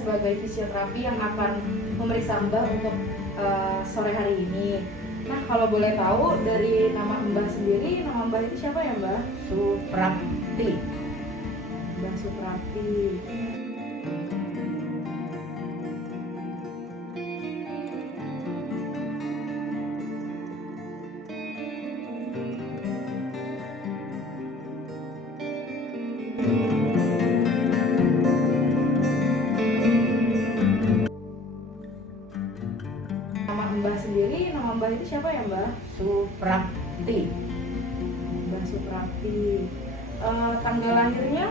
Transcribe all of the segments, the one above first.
sebagai fisioterapi yang akan memeriksa Mbah untuk sore hari ini. Nah, kalau boleh tahu dari nama Mbah sendiri, nama Mbah itu siapa ya, Mbah? Suprapti. Mbah Suprapti. Nama Mbah sendiri, nama Mbah itu siapa ya, Mbah? Suprapti. Mbah Suprapti. Tanggal lahirnya?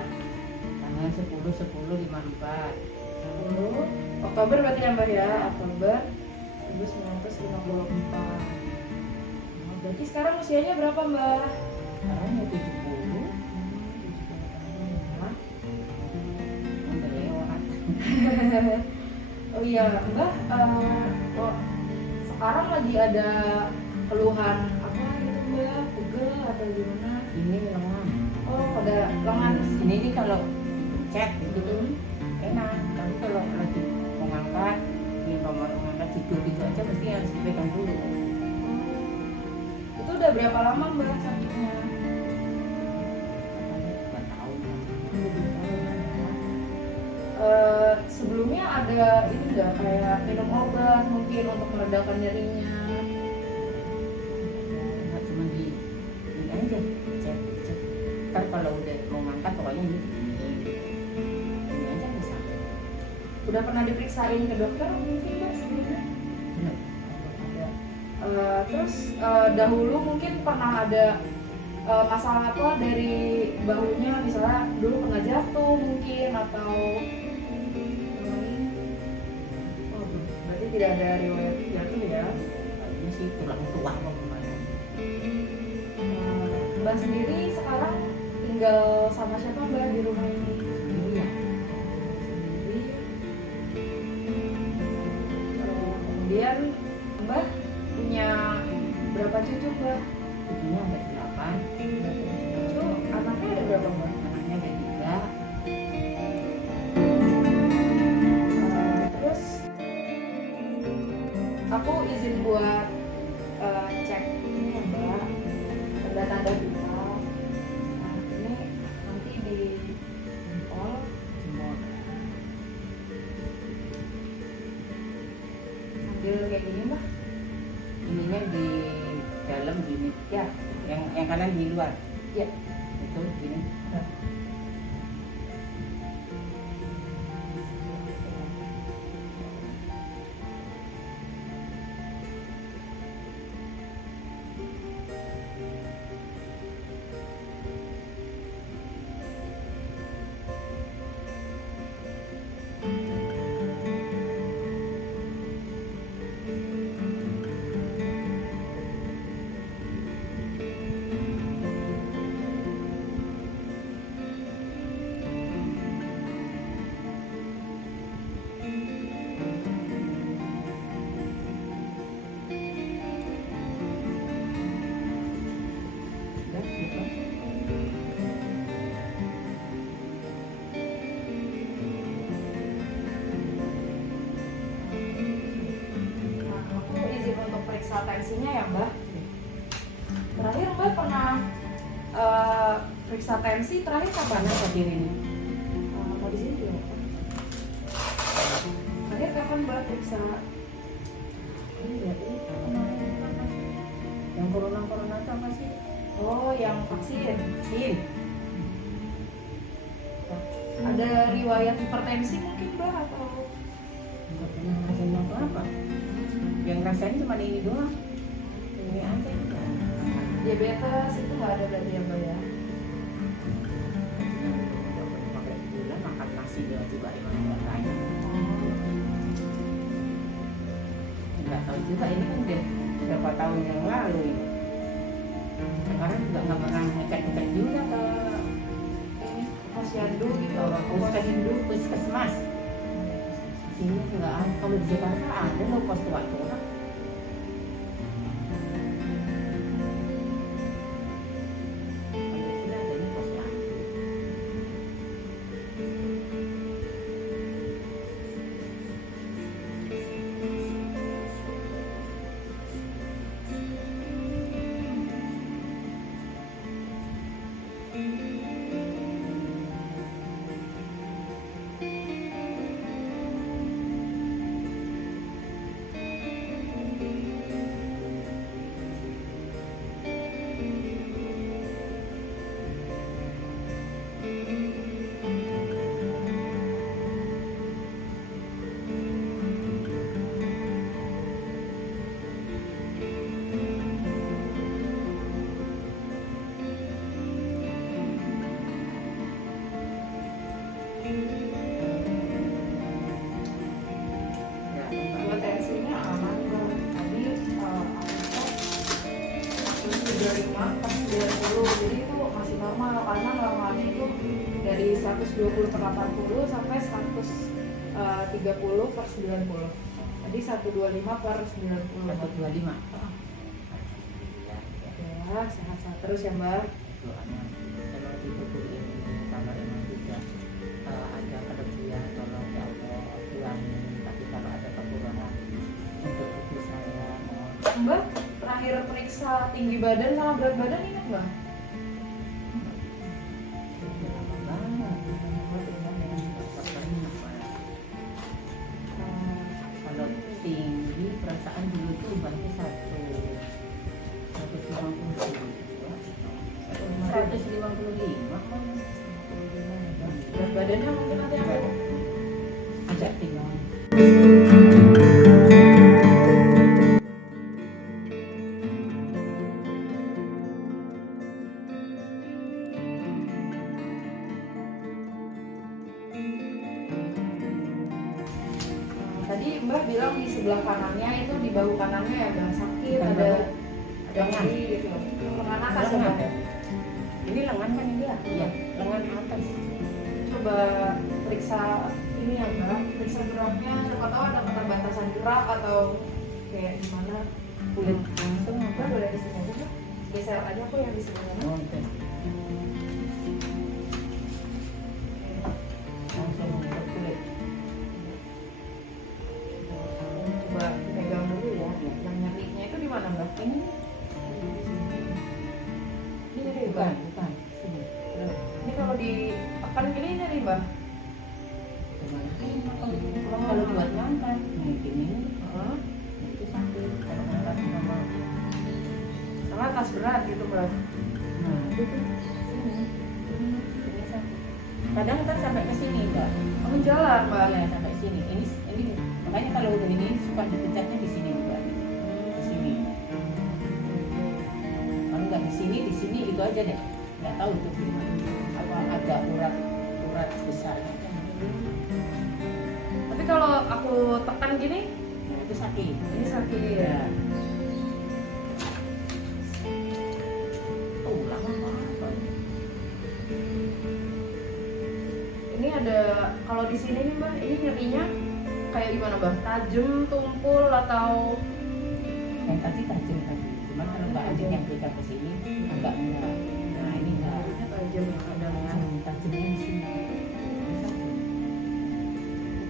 Tanggal 10/10/54. 10 Oktober berarti ya, Mbah ya? Oktober 1954. Oh, berarti sekarang usianya berapa, Mbah? Sekarang ya 70. Udah lewat. Oh iya, Mbah, sekarang lagi ada keluhan apa gitu, Mbah? Pegel atau gimana? Ini lengan. Oh, ada lengan. Ini nih kalau cek gitu enak. Tapi kalau lagi mau ngangkat, ini mau ngangkat tidur gitu aja mesti harus dipegang dulu. Itu udah berapa lama, Mbah, sakitnya? Nggak tahu. Sebelumnya ada ini nggak, kayak minum obat mungkin untuk meredakan nyerinya? Nggak cuma di ini aja cek. Ntar kalau udah mau ngangkat pokoknya ini aja bisa. Udah pernah diperiksain ke dokter mungkin, Mbak, sebelumnya? Belum. Terus dahulu mungkin pernah ada masalah apa dari bahunya, misalnya dulu pernah jatuh mungkin atau oh, berarti tidak ada riwayat jatuh ya. Ini sih tulang tua mau kemana. Mbak sendiri sekarang tinggal sama siapa, Mbak, di rumah ini? Ini ya. Sendiri. Kemudian Mbak punya berapa cucu, Mbak? Cucunya ada 8. Cucu, anaknya ada berapa, Mbak? Anaknya ada 3. Terus aku izin buat cek ini ya, Mbak, tanda-tanda vital. Nah, ini nanti di jempol Semua. sambil kayak gini, Mbak. Ininya di dalam gini ya, yang kanan di luar Ya. itu gini. Udah, gitu. Nah, aku izin untuk periksa tensinya ya, Mbak. Terakhir Mbak pernah periksa tensi terakhir kapan? Mana berdiri ini? Mau di sini ya, Mbak? Terakhir kapan Mbak periksa? Ini ya, ini yang corona itu apa sih? Oh, yang vaksin. Vaksin. Ada riwayat hipertensi mungkin, Mbak, atau Nggak pernah ngerasain apa-apa. Yang rasain cuma ini doang. Ini aja. diabetes itu nggak ada berarti ya, Mbak ya? Pakai gula makan nasi dia juga yang nggak tanya. Nggak tahu juga ini kan udah berapa tahun yang lalu ini. Sekarang juga nggak pernah ngecek juga ke ini Posyandu gitu, puskesmas. Sini nggak ada. Kalau di Jakarta ada loh pos tua-tua. Ya, Buat tensinya aman Mbak. Tadi aku cek 135/90, jadi itu masih normal karena normalnya itu dari 120/80 sampai 130/90. Tadi 125/90. 125. Ya, sehat-sehat terus ya Mbak. Doanya kalau dibutuhin kamar emang juga ada kelebihan, tolong ya Allah kurangin, tapi kalau ada kekurangan untuk ibu saya mohon. Mbak terakhir periksa tinggi badan sama berat badan ingat Mbak? Lama banget dokternya apa. Kalau tinggi perasaan dulu tuh berarti 155 kan. Berat badannya mungkin ada yang Agak tinggal. Tadi Mbak bilang di sebelah kanannya itu di bahu kanannya ya agak sakit, Bukan ada lengan. nyeri gitu. Lengan atas ya Lengan Mbak? ya? Ini lengan kan dia? Iya, lengan atas. Coba periksa ini ya Mbak, periksa geraknya, siapa tahu ada keterbatasan gerak atau kayak gimana. Kulit langsung Mbak apa? boleh di sini aja Mbak? Geser aja aku yang di sebelahnya. Oh, oke. Langsung ke kulit. Coba pegang dulu ya. Yang nyerinya itu di mana Mbak? Ini nyeri Mbak? Bukan. Sini. Terus. Ini kalau ditekan gini nyeri Mbak? Kalau buat ngangkat, mungkin ini Heeh. itu sakit. Kalau ngangkat sama, Sama tas berat gitu Mbak? nah itu tuh sini, ini sakit. Kadang ntar sampai ke sini, Mbak. Kamu jalan Mbak? Ya sampai sini. Ini makanya kalau udah ini suka dipecatnya di sini juga, di sini. Kalau nggak di sini gitu aja deh. Nggak tahu tuh gimana. Apa ada urat besarnya kan? Tapi kalau aku tekan gini, Nah itu sakit. ini sakit ya. Ya. Tulang apa? Ini ada, kalau di sini nih Mbak, ini nyerinya kayak gimana Mbak? Tajam, tumpul atau Yang tadi tajam tadi. Cuman kalau nggak ada yang kita ke sini, agak enggak. Nah ini enggak. ini tajam ya kadangnya? Tajamnya di sini.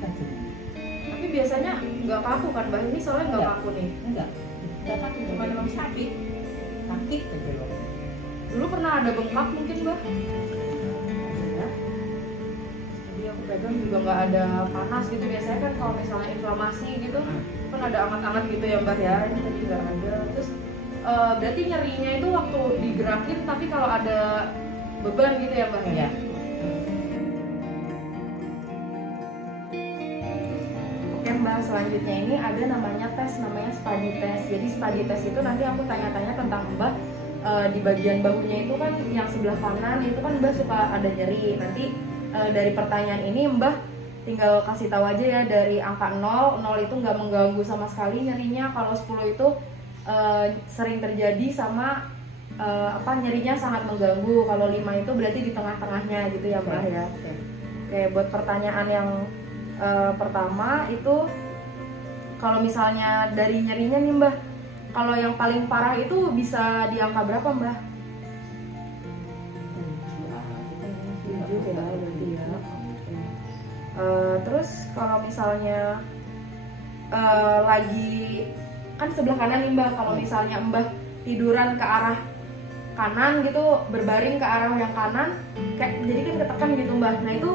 Tajam. Tapi biasanya nggak kaku kan Mbak? Ini soalnya nggak Nggak. kaku nih. Enggak. Enggak kan cuma memang sakit. Sakit aja loh. Dulu pernah ada bengkak mungkin Mbak? Ya. Jadi aku pegang juga nggak ada panas gitu. Biasanya kan kalau misalnya inflamasi gitu kan ada anget-anget gitu ya Mbak ya. Ini tadi nggak ada. Terus berarti nyerinya itu waktu digerakin, tapi kalau ada beban gitu ya Mbak? Ya. Oke Mbak, selanjutnya ini ada namanya tes, namanya study test. Jadi study test itu nanti aku tanya-tanya tentang Mbak di bagian bahunya itu kan yang sebelah kanan itu kan Mbak suka ada nyeri. Nanti dari pertanyaan ini Mbak tinggal kasih tahu aja ya dari angka 0 itu nggak mengganggu sama sekali nyerinya. Kalau 10 itu sering terjadi sama nyerinya sangat mengganggu. Kalau 5 itu berarti di tengah-tengahnya gitu ya Mbak ya. Oke, buat pertanyaan yang pertama itu kalau misalnya dari nyerinya nih Mbak, kalau yang paling parah itu bisa di angka berapa Mbak? 7 ya berarti ya. Terus kalau misalnya lagi kan sebelah kanan nih Mbak, kalau misalnya Mbak tiduran ke arah kanan gitu, berbaring ke arah yang kanan, kayak jadi kan ketekan gitu Mbak. Nah itu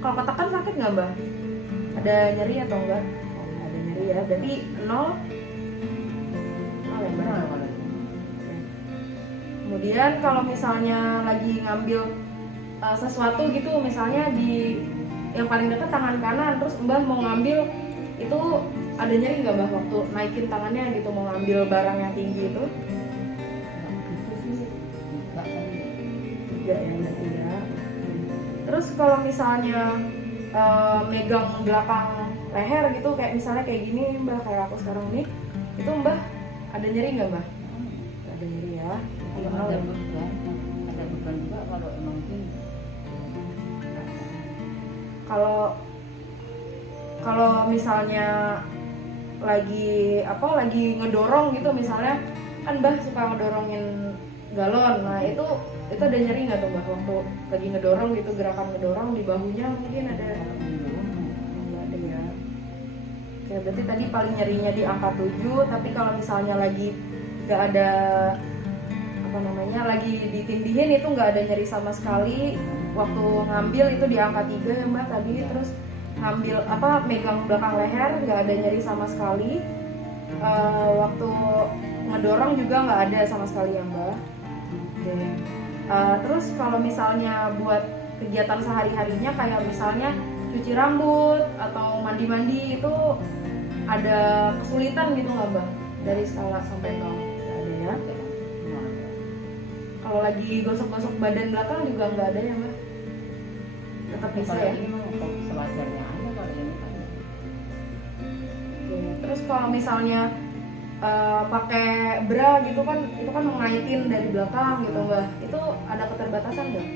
kalau ketekan sakit nggak Mbak? Ada nyeri atau enggak? Oh, ada nyeri ya, berarti 0 ya Mbak. Kemudian kalau misalnya lagi ngambil sesuatu gitu, misalnya di yang paling dekat tangan kanan, terus Mbak mau ngambil itu ada nyeri nggak Mbak waktu naikin tangannya gitu mau ngambil barang yang tinggi itu? Tidak ya berarti ya. Terus kalau misalnya megang belakang leher gitu, kayak misalnya kayak gini Mbak, kayak aku sekarang nih, itu Mbak ada nyeri nggak Mbak? Nggak ada nyeri ya? Kalau Normal ada ya? beban, juga kalau emang tinggi. Kalau misalnya lagi ngedorong gitu, misalnya kan Mbah suka ngedorongin galon, nah itu ada nyeri nggak tuh Mbah waktu lagi ngedorong gitu, gerakan ngedorong di bahunya mungkin ada? Nggak ada ya. Oke, berarti tadi paling nyerinya di angka 7, tapi kalau misalnya lagi nggak ada lagi ditindihin itu nggak ada nyeri sama sekali. Waktu ngambil itu di angka 3 ya Mbak tadi, terus ngambil megang belakang leher nggak ada nyeri sama sekali. Waktu ngedorong juga nggak ada sama sekali ya Mbak. Oke. Terus kalau misalnya buat kegiatan sehari-harinya kayak misalnya cuci rambut atau mandi-mandi itu ada kesulitan gitu nggak Mbak? Dari skala sampai 0? Nggak ada ya. Kalau lagi gosok-gosok badan belakang juga nggak ada ya Mbak? Tetap bisa ya? Ini memang sewajarnya aja kalau ini kan. Oke. Terus kalau misalnya pakai bra gitu kan, itu kan mengaitin dari belakang gitu Mbak, itu ada keterbatasan nggak?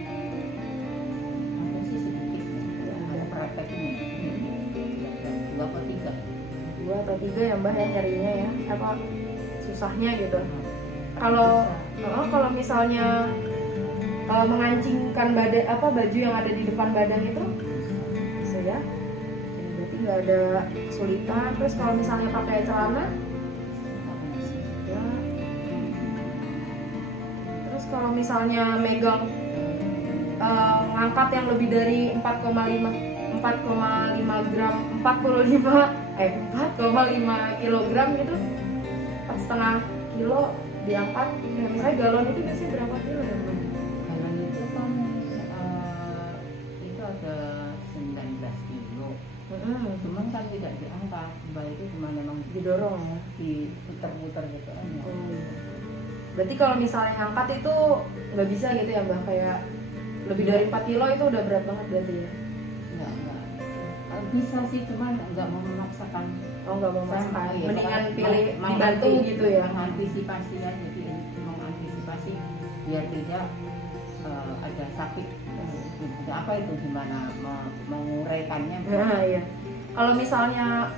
Ada sih sedikit, ada prakteknya. 2 atau 3. 2 atau 3 ya Mbak ya nyarinya ya? Susahnya gitu? Kalau misalnya mengancingkan baju yang ada di depan badan itu bisa ya? Berarti nggak ada kesulitan. Terus kalau misalnya pakai celana ya. Terus kalau misalnya megang ngangkat yang lebih dari 4,5 gram 4,5 kilogram gitu, 4,5 kilo diangkat ya, misalnya galon itu biasanya berapa kilo ya Mbak? Galon itu kan itu ada 19 kilo. Cuman kan tidak diangkat, Mbak, itu cuma memang Didorong ya? diputar-putar gitu aja. Berarti kalau misalnya ngangkat itu nggak bisa gitu ya Mbak, kayak lebih dari 4 kilo itu udah berat banget berarti ya? Enggak. Bisa sih, cuman nggak mau memaksakan. Nggak mau memaksakan, Ya, mendingan pilih mau dibantu gitu ya? mengantisipasi ya, jadi mengantisipasi biar tidak ada sakit. Apa itu, gimana menguraikannya? Nah iya. Kalau misalnya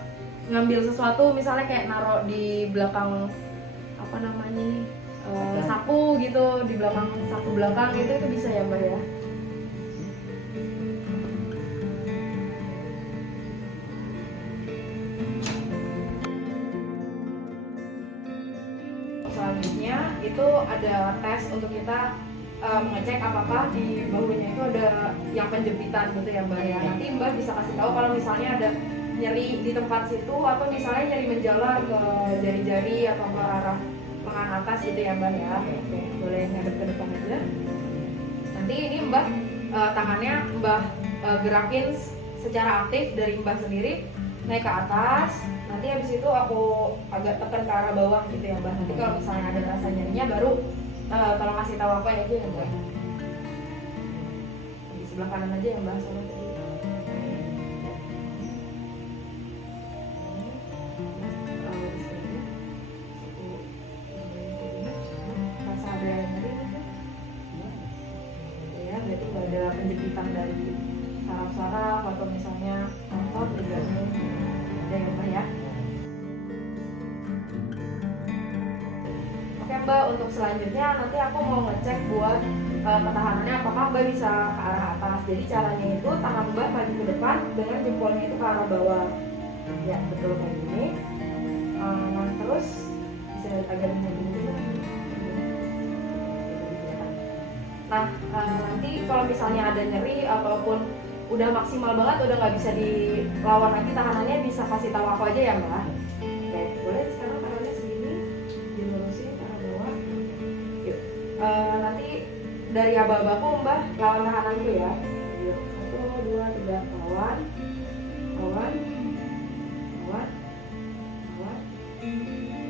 ngambil sesuatu, misalnya kayak naruh di belakang saku gitu, di belakang saku belakang itu bisa ya Mbak ya? Selanjutnya itu ada tes untuk kita mengecek apakah di bahunya itu ada yang penjempitan gitu ya Mbak ya. Nanti Mbak bisa kasih tahu kalau misalnya ada nyeri di tempat situ, atau misalnya nyeri menjalar ke jari-jari atau ke arah lengan atas gitu ya Mbak ya. Oke, boleh ngadep ke depan aja. Nanti ini Mbak tangannya Mbak gerakin secara aktif dari Mbak sendiri naik ke atas. Nanti habis itu aku agak tekan ke arah bawah gitu ya Mbak. Nanti kalau misalnya ada rasa nyerinya baru tolong kasih tahu apa aja ya Mbak. Di sebelah kanan aja ya Mbak soalnya tadi. Rasa ada nyeri mungkin? Ya, berarti nggak ada penjepitan dari saraf-saraf atau misalnya otot ligament. Ada ya Mbak ya. Oke Mbak, untuk selanjutnya nanti aku mau ngecek buat ketahanannya apakah Mbak bisa ke arah atas. Jadi caranya itu tangan Mbak maju ke depan dengan jempolnya itu ke arah bawah. Ya betul kayak gini. Nah terus bisa agak begini juga. Nah nanti kalau misalnya ada nyeri ataupun udah maksimal banget, udah nggak bisa dilawan lagi tahanannya, bisa kasih tahu aku aja ya Mbak. Oke, boleh sekarang taruhnya segini, dilurusin ke arah bawah. Yuk, nanti dari aba-abaku Mbak lawan tahananku ya. Yuk, 1, 2, 3, lawan, lawan, lawan, lawan,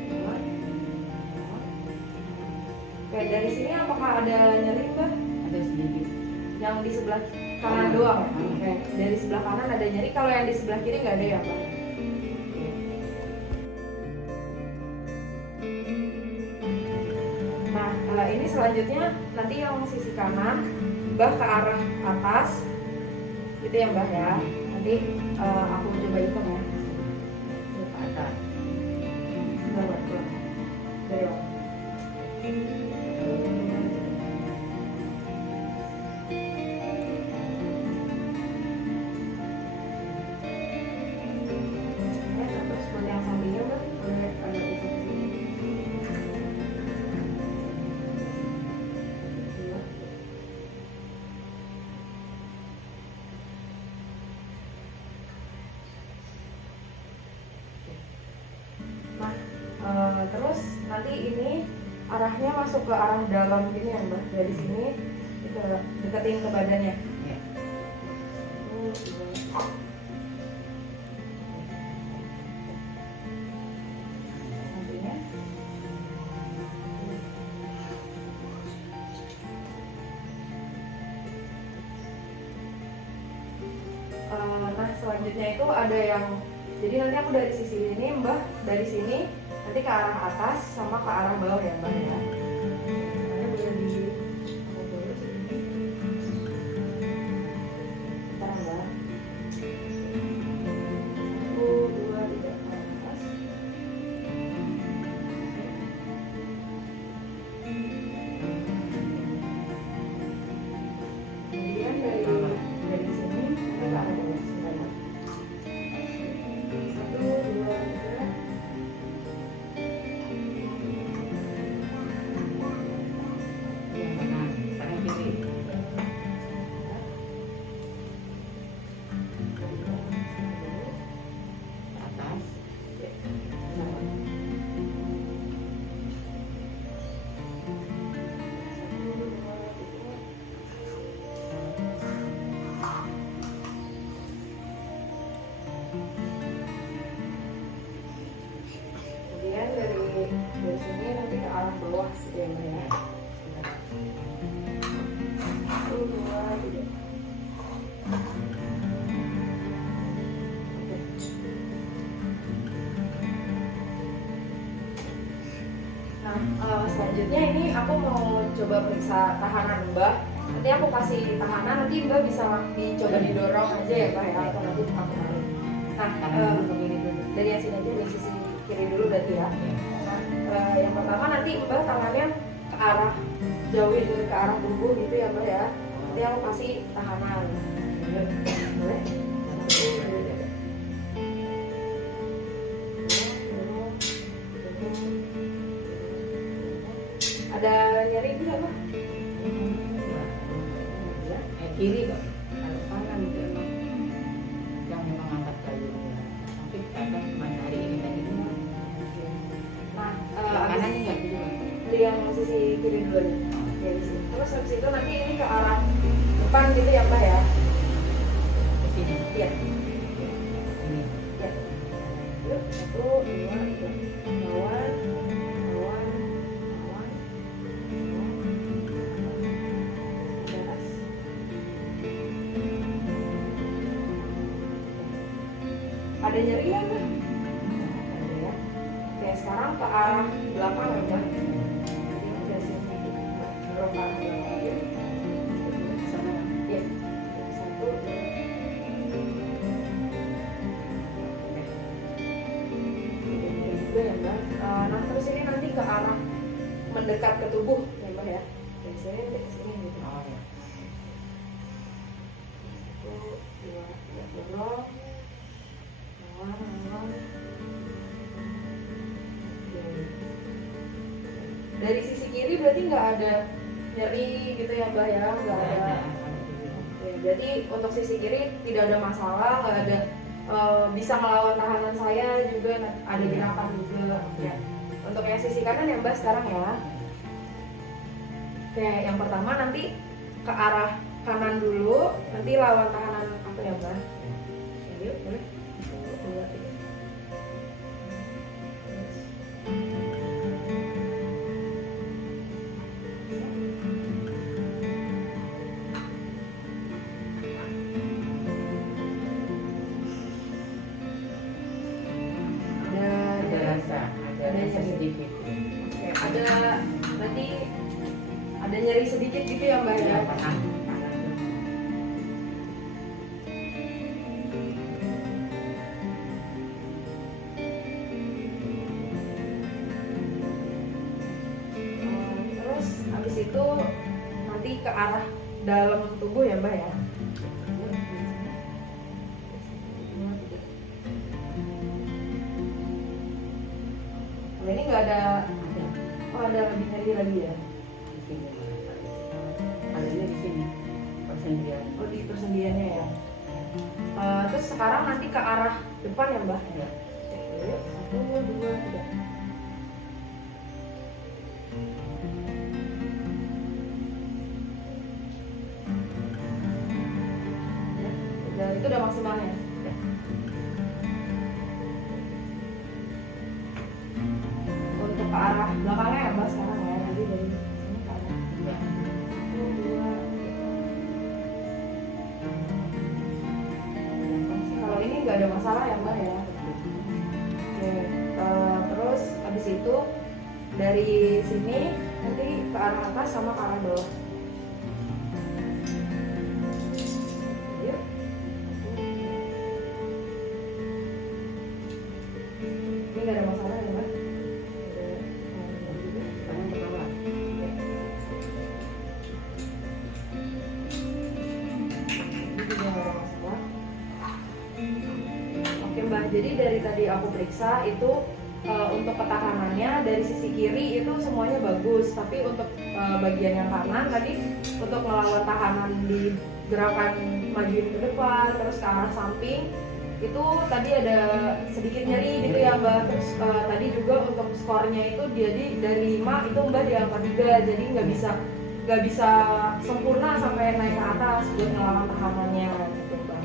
lawan, lawan. Oke, dari sini apakah ada nyeri Mbak? Ada sedikit. Yang di sebelah Kanan doang. Oke. Dari sebelah kanan ada nyeri, kalau yang di sebelah kiri nggak ada ya Mbak? Nah, ini selanjutnya nanti yang sisi kanan, Mbak ke arah atas, gitu ya Mbak ya. Nanti aku coba hitung ya. Ke atas. Mbak, Mbak. Dari bawah. Terus buat yang sampingnya Mbak, boleh ada di sini. Nah, terus nanti ini arahnya masuk ke arah dalam gini ya Mbak, dari sini kita deketin ke badannya. Ya. Sampingnya. Nah selanjutnya itu ada yang, jadi nanti aku dari sisi ini Mbak, dari sini nanti ke arah atas sama ke arah bawah ya Mbak ya. Makanya boleh di Bentar, Mbak. 1, 2, 3 ke atas. Kemudian dari sini nanti ke arah bawah sebentar. 1, 2, 3. Yang kanan, kanan kiri. Ke atas. Kemudian dari sini nanti ke arah bawah gitu ya Mbak ya. 1, 2, 3. Nah, selanjutnya ini aku mau coba periksa tahanan Mbak. Nanti aku kasih tahanan, nanti Mbak bisa dicoba didorong aja ya Mbak ya, atau nanti aku tarik. Nah, Kanan dulu ke kiri dulu. dari yang sini aja, dari sisi kiri dulu berarti ya. Nah, yang pertama nanti Mbak tangannya ke arah jauhin dulu ke arah tubuh gitu ya Mbak ya. Nanti aku kasih tahanan. Boleh? 1, 2, 3. Ada nyeri tidak Mbak? Kiri kok. Kalau kanan itu emang yang mengangkat jalur sakit kadang hari ini tadi Nah, kanan ini nggak bisa. dari yang sisi kiri dulu nih. Ya, di sini. Terus habis itu nanti ini ke arah depan gitu ya Mbak ya. Ke sini. Iya. Ini. Ya. Yuk, 1, 2, 3. Lawan, lawan, lawan, atas. Ada nyeri ya Mbak? Ada ya. Oke, sekarang ke arah belakang ya Mbak. Jadi dari sini Mbak dorong ke arah belakang aja. Sana. Iya. 1, 2. Juga ya Mbak. Nah terus ini nanti ke arah mendekat ke tubuh ya Mbak ya. Dari sini ke sini gitu. Oh ya. 1, 2, 3 dorong. Lawan, lawan. Oke. Dari sisi kiri berarti nggak ada nyeri gitu ya Mbak ya, nggak ada. Oke, berarti untuk sisi kiri tidak ada masalah, nggak ada bisa melawan tahanan saya juga, ada gerakan juga. Ya. Untuk yang sisi kanan ya Mbak sekarang ya. Oke, yang pertama nanti ke arah kanan dulu, nanti lawan tahanan apa ya Mbak? Oke, yuk boleh. 1, 2, 3. ke arah dalam tubuh ya Mbak ya. Kalau ini nggak ada, Ada oh ada lebih nyeri lagi ya? di sini. Adanya di sini. Persendian. Oh di persendiannya ya. Terus sekarang nanti ke arah depan ya Mbak? Ya. Yuk, 1, 2, 3. Ya, itu udah maksimalnya. Ya. Untuk ke arah belakangnya ya Mbak sekarang ya, jadi dari sini ke arah. Ya. 1, 2. Kalau ini nggak ada masalah ya Mbak ya. Oke, terus habis itu dari sini nanti ke arah atas sama ke arah bawah. Yuk. Ini nggak ada masalah ya Mbak. Sekarang ke bawah. Ini juga nggak ada masalah. Oke Mbak, jadi dari tadi aku periksa itu untuk ketahanannya dari sisi kiri itu semuanya bagus, tapi untuk bagian yang kanan tadi untuk melawan tahanan di gerakan majuin ke depan terus ke arah samping itu tadi ada sedikit nyeri gitu ya Mbak. Terus tadi juga untuk skornya itu jadi dari 5 itu Mbak di angka 3, jadi nggak bisa sempurna sampai naik ke atas buat ngelawan tahanannya gitu Mbak.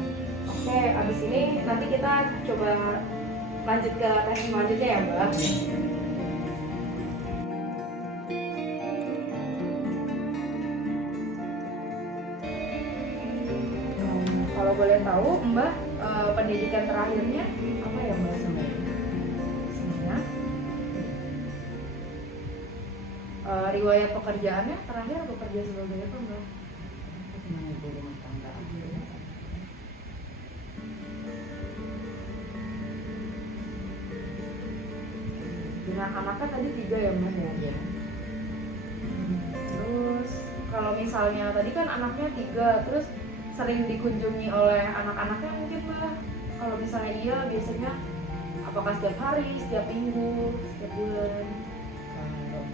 Oke, abis ini nanti kita coba lanjut ke tes selanjutnya ya Mbak. Kalau boleh tahu Mbak, pendidikan terakhirnya apa ya Mbak? Semuanya. Riwayat pekerjaannya terakhir bekerja sebagai apa Mbak? Cuma ibu rumah tangga aja. Dengan anaknya tadi 3 ya Mbak ya? Iya. Terus kalau misalnya tadi kan anaknya 3, terus sering dikunjungi oleh anak-anaknya mungkin Mbak? Kalau misalnya iya, biasanya apakah setiap hari, setiap minggu, setiap bulan? Kalau dulu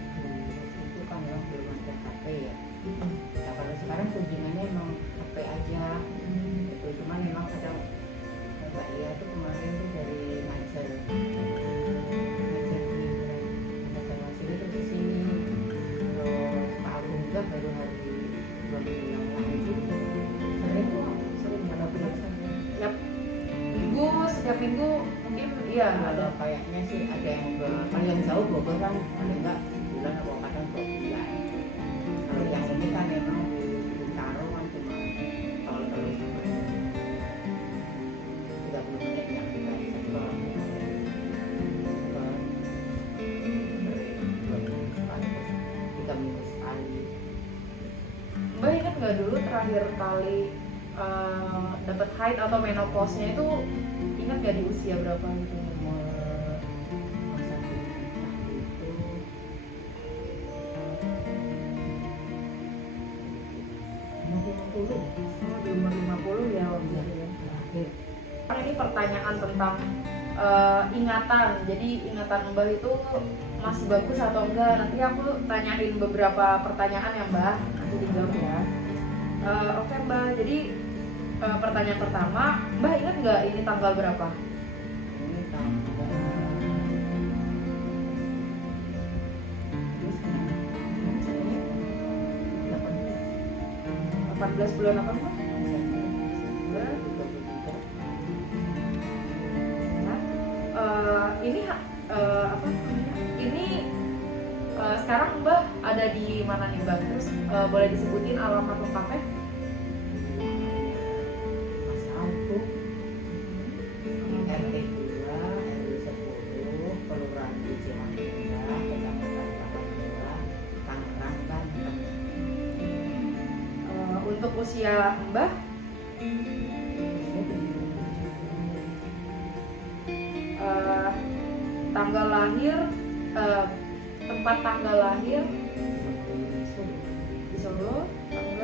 itu kan yang belum ada HP ya. Nah, kalau sekarang kunjungannya emang HP aja. Itu cuma memang kadang Mbak Lia tuh kemarin tuh dari Majer datang sini terus ke sini. Terus Pak Agung juga baru hari 2 minggu yang lalu itu sering kok, sering ada biasa. Setiap minggu mungkin iya ada. Ada kayaknya sih ada yang kalau yang jauh Bogor kan ada enggak sebulan atau kadang 2 bulan. Kalau yang ini kan memang di Bintaro kan cuma kalau itu 30 menit yang kita bisa pulang. Tiga minggu sekali. Mbak ingat nggak dulu terakhir kali dapat haid atau menopause-nya itu ingat nggak di usia berapa gitu? Masa kita itu umur 50. Oh, di umur 50 ya waktu itu ya. Terakhir. Ini pertanyaan tentang ingatan. Jadi ingatan Mbak itu masih bagus atau enggak? Nanti aku tanyain beberapa pertanyaan ya Mbak. Nanti dijawab ya. Oke Mbak. Jadi pertanyaan pertama, Mbak ingat nggak ini tanggal berapa? Ini tanggal 18 bulan apa Mbak? Nah, ini apa namanya? Ini sekarang Mbak ada di mana nih Mbak? Terus boleh disebutin alamat lengkapnya? Mas Alpu RT 2 RW 10 Kelurahan Cimanggala Kecamatan Kapangdala Tangerang Banten. Untuk usia Mbak tanggal lahir, tempat tanggal lahir di Solo, tanggal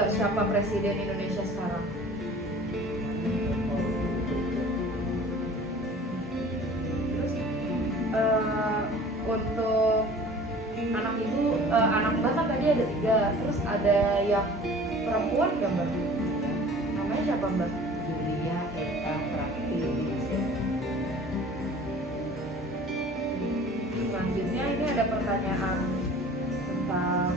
Mbak siapa presiden Indonesia sekarang? Terus untuk anak ibu, anak Mbak kan tadi ada 3, terus ada yang perempuan nggak Mbak? Namanya siapa Mbak? Julia, Eka, Prakti, Selanjutnya ini ada pertanyaan tentang,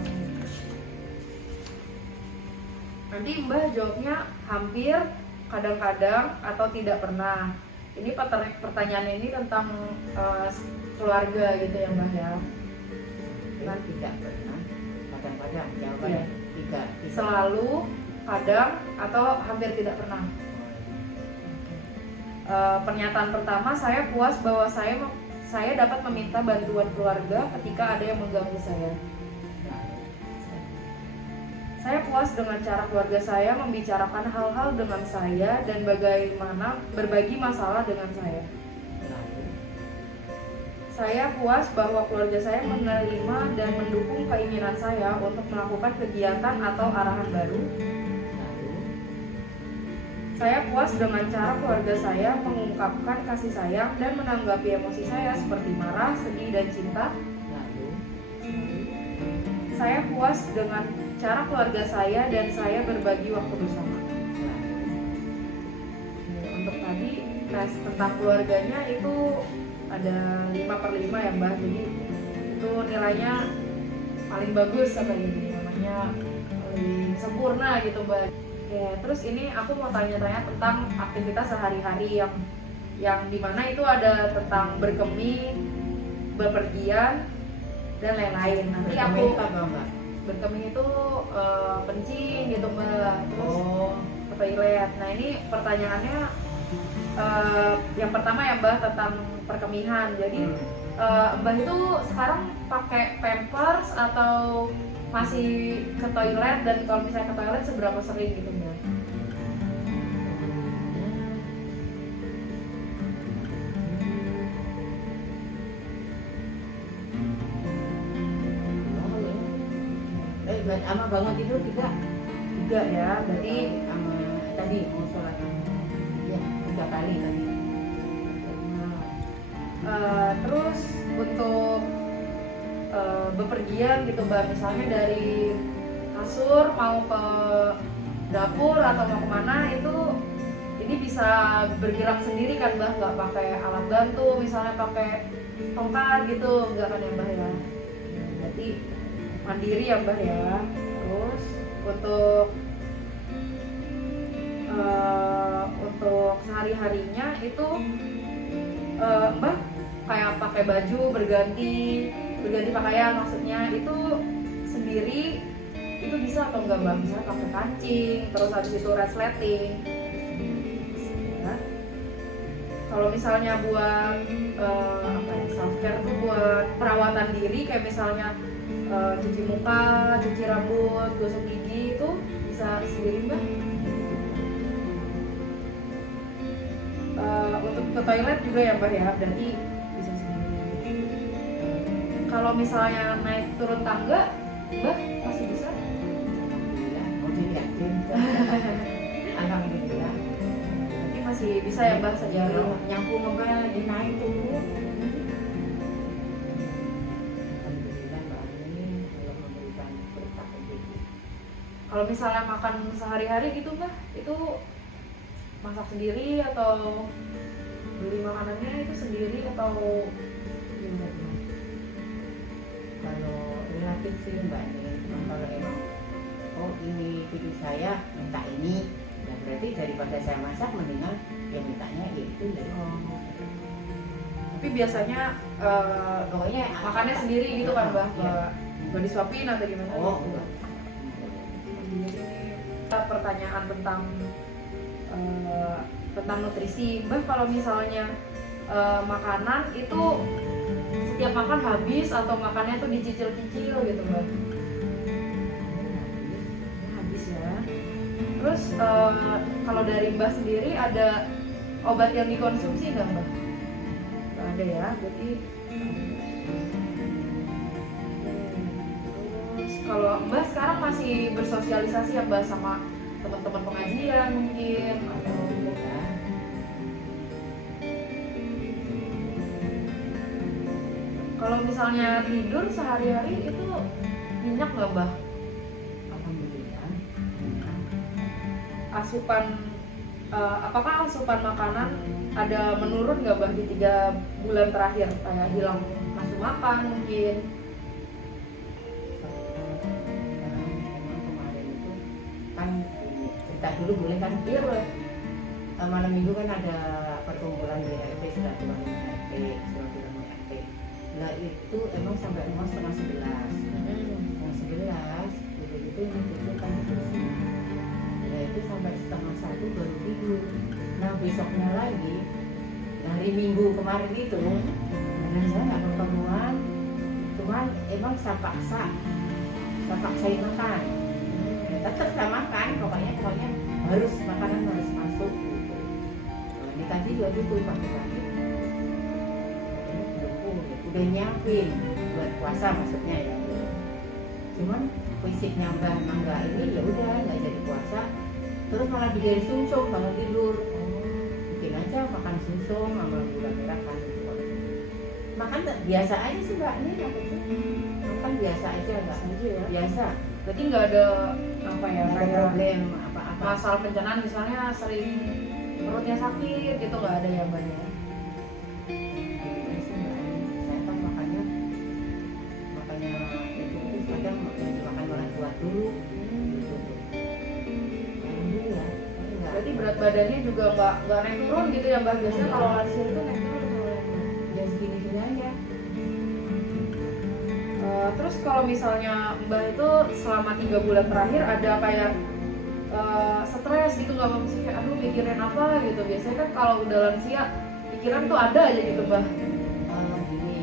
nanti Mbak jawabnya hampir, kadang-kadang, atau tidak pernah. Ini pertanyaan ini tentang keluarga gitu ya Mbak ya. Nah, tidak pernah, kadang-kadang jawabannya tiga. Selalu, kadang, atau hampir tidak pernah. Pernyataan pertama, saya puas bahwa saya dapat meminta bantuan keluarga ketika ada yang mengganggu saya. Saya puas dengan cara keluarga saya membicarakan hal-hal dengan saya dan bagaimana berbagi masalah dengan saya. Saya puas bahwa keluarga saya menerima dan mendukung keinginan saya untuk melakukan kegiatan atau arahan baru. Saya puas dengan cara keluarga saya mengungkapkan kasih sayang dan menanggapi emosi saya seperti marah, sedih, dan cinta. Saya puas dengan cara keluarga saya dan saya berbagi waktu bersama. Untuk tadi tes tentang keluarganya itu ada 5/5 ya Mbak, jadi itu nilainya paling bagus apa ini namanya, paling sempurna gitu Mbak. Oke, terus ini aku mau tanya-tanya tentang aktivitas sehari-hari yang dimana itu ada tentang berkemih, bepergian, dan lain-lain. Nanti aku berkemih itu kencing gitu Mbak, terus ke toilet. Nah ini pertanyaannya yang pertama ya Mbak tentang perkemihan. Jadi Mbak itu sekarang pakai pampers atau masih ke toilet, dan kalau misalnya ke toilet seberapa sering gitu Mbak? Sama bangun tidur juga Ya, berarti sama tadi mau sholat ya 3 kali tadi. terus untuk bepergian gitu Mbak, misalnya dari kasur mau ke dapur atau mau kemana, itu ini bisa bergerak sendiri kan Mbak, nggak pakai alat bantu, misalnya pakai tongkat gitu, nggak kan ya Mbak ya? Berarti mandiri ya Mbak ya. Terus untuk sehari-harinya itu Mbak kayak pakai baju, berganti pakaian maksudnya, itu sendiri itu bisa atau enggak Mbak? Misalnya pakai kancing, terus habis itu resleting ya. Kalau misalnya buat self care tuh buat perawatan diri, kayak misalnya cuci muka, cuci rambut, gosok gigi, itu bisa sendiri Mbak. Untuk ke toilet juga ya Mbak ya, berarti bisa sendiri. Kalau misalnya naik turun tangga Mbak masih bisa? Alhamdulillah, mau dilihatin. Alhamdulillah. Berarti masih bisa ya Mbak sejauh Nyampu moga dinaik dulu. Kalau misalnya makan sehari-hari gitu Mbak, itu masak sendiri atau beli makanannya itu sendiri atau gimana? Kalau relatif sih Mbak ini, kalau emang ini cucu saya minta ini, ya berarti daripada saya masak mendingan dia mintanya itu ya. Tapi biasanya Pokoknya makannya sendiri gitu kan Mbak? Ya. Nggak disuapin atau gimana? Enggak. Pertanyaan tentang nutrisi Mbak, kalau misalnya makanan itu setiap makan habis atau makannya tuh dicicil-cicil gitu Mbak? Habis ya. Terus kalau dari Mbak sendiri ada obat yang dikonsumsi nggak Mbak? Nggak ada ya, berarti terus kalau Mbak sekarang masih bersosialisasi ya Mbak sama teman-teman pengajian mungkin atau Alhamdulillah. kalau misalnya tidur sehari-hari itu nyenyak nggak Mbak? Alhamdulillah. Asupan apakah asupan makanan ada menurun nggak Mbak di 3 bulan terakhir kayak hilang nafsu makan mungkin? Memang kemarin itu kan cerita dulu boleh kan? Iya boleh. Malam minggu kan ada perkumpulan di RT, silaturahmi RT, silaturahmi RT. Nah itu emang sampai rumah setengah 11. Setengah 11 itu itu kan bersih. Nah itu sampai setengah 1 baru tidur. Nah besoknya lagi hari Minggu kemarin itu, dan saya nggak ketemuan, cuman emang saya paksain makan. Tetap saya makan, pokoknya harus makanan harus masuk gitu. Nah, di tadi juga gitu pagi-pagi. Udah nyiapin buat puasa maksudnya ya. Cuman fisiknya enggak ini ya udah nggak jadi puasa. Terus malah bikin sumsum kalau tidur. Bikin aja makan sumsum sama gula merah kan gitu. Makan biasa aja sih Mbak ini apa itu? Makan biasa aja enggak Aja ya. biasa. Berarti nggak ada apa ya Nggak ada kayak problem apa-apa. masalah pencernaan misalnya sering perutnya sakit gitu nggak ada ya Mbak ya? Saya kan makannya itu kadang makan orang tua dulu gitu. Alhamdulillah. Berarti berat badannya juga nggak naik turun gitu ya Mbak? Biasanya kalau lansia itu naik turun. ya segini-gini aja. Terus kalau misalnya Mbak itu selama 3 bulan terakhir ada kayak stres gitu nggak Mbak? Kayak aduh mikirin apa gitu. Biasanya kan kalau udah lansia pikiran tuh ada aja gitu Mbak. Gini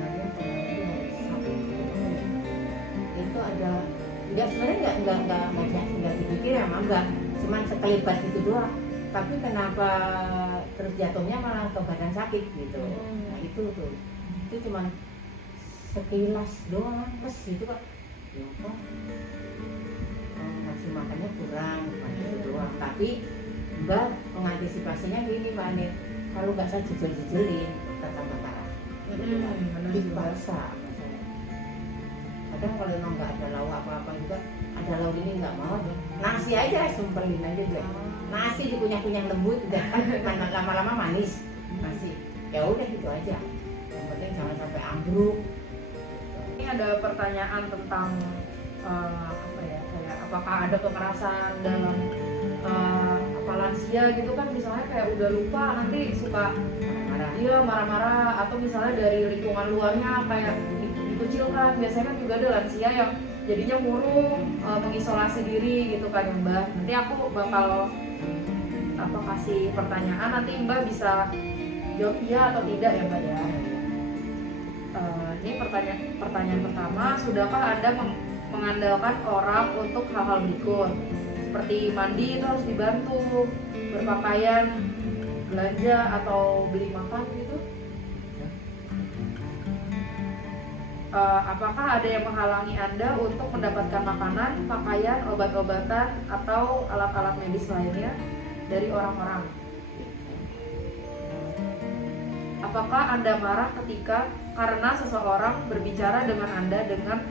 sebenarnya kemarin sampai itu ada sebenarnya nggak dipikir sama Mbak, cuman sekelibat itu doang. Tapi kenapa terus jatuhnya malah ke badan sakit gitu. Nah itu cuman sekilas doang, terus itu kok ya kok nafsu makannya kurang, cuma itu doang. Tapi Mbak mengantisipasinya gini Mbak Anit, kalau nggak saya jejel-jejelin tambah parah. Benar juga. Dipaksa sama saya. Kadang kalau emang nggak ada lauk apa-apa juga, ada lauk ini nggak mau, nasi aja sumpelin aja deh. Nasi dikunyah-kunyah lembut udah kan lama-lama manis nasi. Ya udah gitu aja. Yang penting jangan sampai ambruk. Ini ada pertanyaan tentang apa ya kayak apakah ada kekerasan dalam apa lansia gitu kan misalnya kayak udah lupa nanti suka Marah. dia marah-marah atau misalnya dari lingkungan luarnya kayak dikucilkan. Biasanya kan juga ada lansia yang jadinya murung, mengisolasi diri gitu kan ya Mbak. Nanti aku bakal kasih pertanyaan, nanti Mbak bisa jawab iya atau tidak ya Mbak ya. Ini pertanyaan pertama, sudahkah Anda mengandalkan orang untuk hal-hal berikut seperti mandi itu harus dibantu, berpakaian, belanja atau beli makan gitu? Apakah ada yang menghalangi Anda untuk mendapatkan makanan, pakaian, obat-obatan atau alat-alat medis lainnya dari orang-orang? Apakah Anda marah karena seseorang berbicara dengan Anda dengan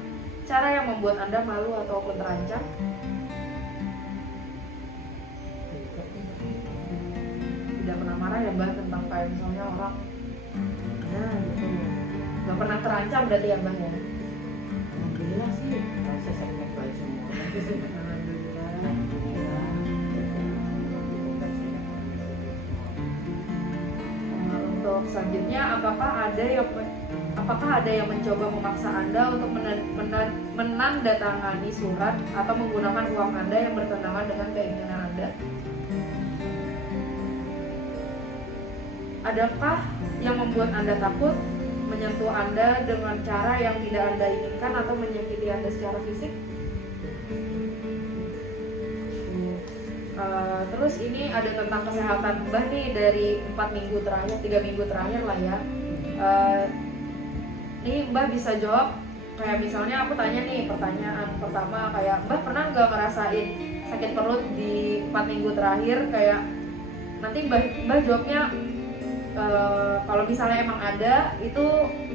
cara yang membuat Anda malu ataupun terancam? Tidak pernah marah ya Mbak tentang kayak misalnya orang gitu. Gak pernah terancam berarti ya Mbak ya? Alhamdulillah sih proses segmen baik semua. Untuk selanjutnya, apakah ada yang mencoba memaksa Anda untuk menandatangani surat atau menggunakan uang Anda yang bertentangan dengan keinginan Anda? Adakah yang membuat Anda takut menyentuh Anda dengan cara yang tidak Anda inginkan atau menyakiti Anda secara fisik? Terus ini ada tentang kesehatan Mbak nih dari 3 minggu terakhir lah ya. Eh, Nih Mbah bisa jawab, kayak misalnya aku tanya nih pertanyaan pertama kayak Mbah pernah nggak ngerasain sakit perut di 4 minggu terakhir, kayak nanti Mbah jawabnya kalau misalnya emang ada itu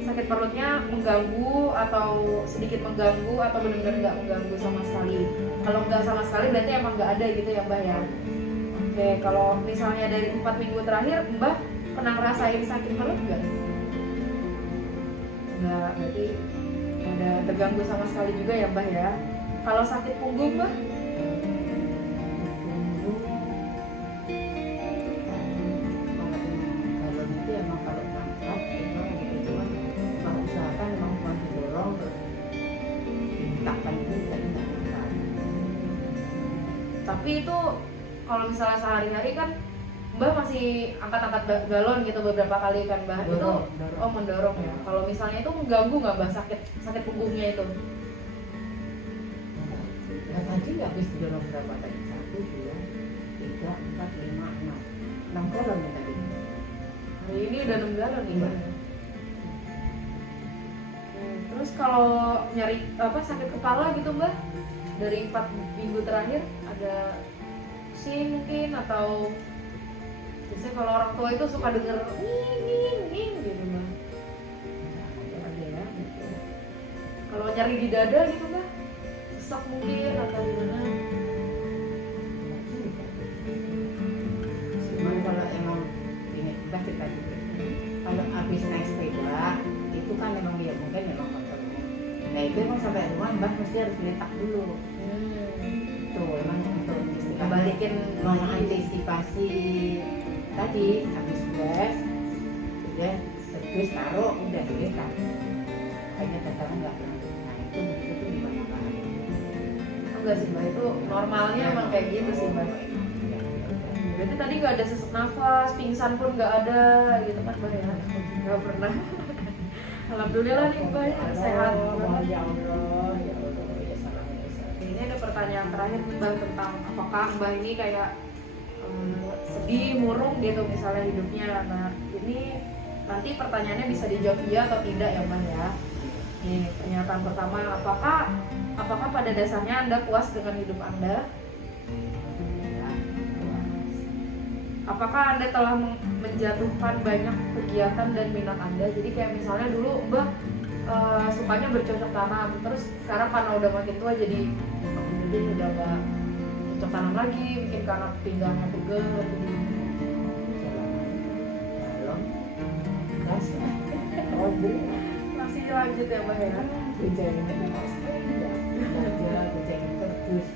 sakit perutnya mengganggu atau sedikit mengganggu atau benar-benar nggak mengganggu sama sekali. Kalau nggak sama sekali berarti emang nggak ada gitu ya Mbah ya. Oke, kalau misalnya dari 4 minggu terakhir Mbah pernah ngerasain sakit perut nggak? Nggak, berarti nggak ada terganggu sama sekali juga ya Mbah ya. Kalau sakit punggung Mbah? Kalau itu emang kalau ngangkat emang gitu, cuman kalau usahakan emang cuma didorong terus dimintakan itu jadi nggak ngangkat. Tapi itu kalau misalnya sehari-hari kan Mbah masih angkat-angkat galon gitu beberapa kali kan Mbah. Itu Dorong. oh mendorong ya. Kalau misalnya itu mengganggu nggak Mbah sakit punggungnya itu? Nah, tadi nggak habis didorong berapa tadi? 1, 2, 3, 4, 5, 6. 6 galon ya tadi. Nah, ini udah 6 galon nih Mbah. Terus kalau nyari sakit kepala gitu Mbah, dari 4 minggu terakhir ada pusing mungkin, atau biasanya kalau orang tua itu suka denger nging gitu Mbah. Ada ya gitu. Kalau nyari di dada gitu Mbah, sesak mungkin atau gimana? Cuman kalau emang ini kita cerita gitu, kalau habis naik sepeda itu kan memang dia mungkin memang faktornya. Nah itu emang sampai rumah Mbak mesti harus diletak dulu. Tuh emang untuk istilahnya Balikin mengantisipasi tadi habis gas, udah terus taruh udah diletak. Kayaknya datangnya nggak pernah. Nah itu gimana Pak? enggak sih Mbak, itu normalnya emang kayak gitu sih Mbak. Berarti tadi nggak ada sesak nafas, pingsan pun nggak ada gitu kan Mbak ya? Nggak pernah. Alhamdulillah nih Mbak ya, sehat banget. Ya Allah, ya salam ya salam. Ini ada pertanyaan terakhir Mbak tentang apakah Mbak ini kayak sedih, murung gitu misalnya hidupnya. Nah ini nanti pertanyaannya bisa dijawab iya atau tidak ya Mbak ya. Ini pernyataan pertama, apakah pada dasarnya Anda puas dengan hidup Anda? Apakah Anda telah menjatuhkan banyak kegiatan dan minat Anda? Jadi kayak misalnya dulu Mbak sukanya bercocok tanam, terus sekarang karena udah makin tua jadi udah nggak cocok tanam lagi, mungkin karena pinggangnya pegel jadi Balon, gas, mobil, masih lanjut ya Mbak ya. gejengnya pasti ya, gejeng terus.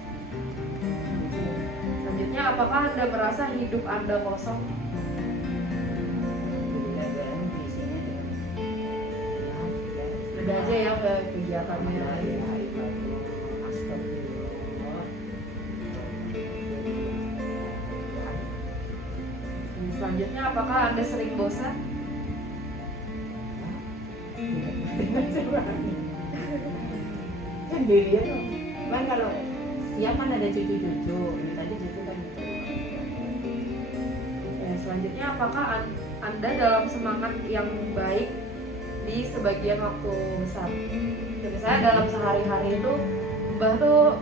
Selanjutnya, apakah Anda merasa hidup Anda kosong? Beda aja ya ke kegiatannya. Selanjutnya, apakah Anda sering bosan? Sendirian loh. Kan kalau siang kan ada cucu-cucu. Ini tadi cucu kan gitu. Selanjutnya, apakah Anda dalam semangat yang baik di sebagian waktu besar? Jadi misalnya dalam sehari-hari itu Mbah tuh